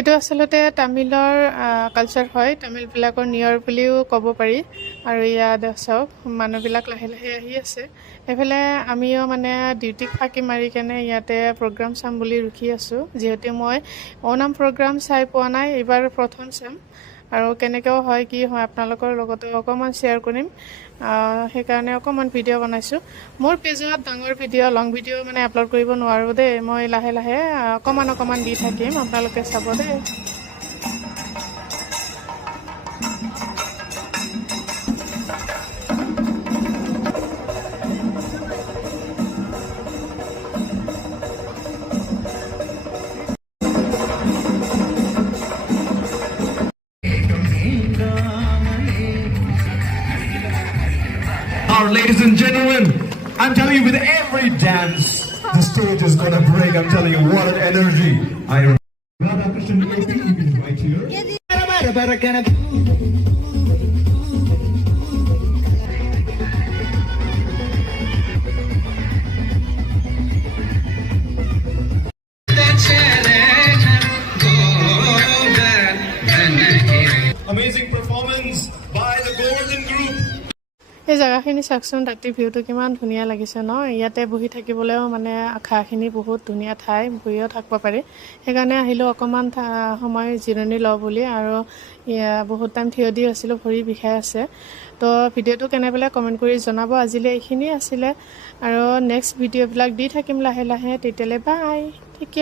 এইটো আচলতে তামিলৰ কালচাৰ হয়, তামিলবিলাকৰ নিয়ৰ বুলিও ক'ব পাৰি। আৰু ইয়াত চাওক মানুহবিলাক লাহে লাহে আহি আছে। এইফালে আমিও মানে ডিউটিক ফাঁকি মাৰি কেনে ইয়াতে প্ৰগ্ৰাম চাম বুলি ৰখি আছোঁ, যিহেতু মই ওনাম প্ৰগ্ৰাম চাই পোৱা নাই, এইবাৰ প্ৰথম চাম। আৰু কেনেকৈ হয় কি হয় আপোনালোকৰ লগতো অকণমান শ্বেয়াৰ কৰিম, সেইকাৰণে অকণমান ভিডিঅ' বনাইছোঁ। মোৰ পেজত ডাঙৰ ভিডিঅ' লং ভিডিঅ' মানে আপলোড কৰিব নোৱাৰোঁ দেই, মই লাহে লাহে অকণমান দি থাকিম, আপোনালোকে চাব দেই। Ladies and gentlemen, I'm telling you, with every dance, the stage is gonna break. I'm telling you, what an energy. Radhakrishnan AP is right here. Amazing performance by the Golden Group. এই জেগাখিনি চাওকচোন, ৰাতিৰ ভিউটো কিমান ধুনীয়া লাগিছে ন। ইয়াতে বহি থাকিবলৈও মানে আশাখিনি বহুত ধুনীয়া ঠাই, বহিও থাকিব পাৰি। সেইকাৰণে আহিলোঁ অকণমান সময় জিৰণি লওঁ বুলি। আৰু বহুত টাইম থিয় দি আছিলোঁ, ভৰি বিষাই আছে। তো ভিডিঅ'টো কেনে পালে কমেণ্ট কৰি জনাব। আজিলৈ এইখিনিয়ে আছিলে, আৰু নেক্সট ভিডিঅ'বিলাক দি থাকিম লাহে লাহে। তেতিয়ালৈ বাই।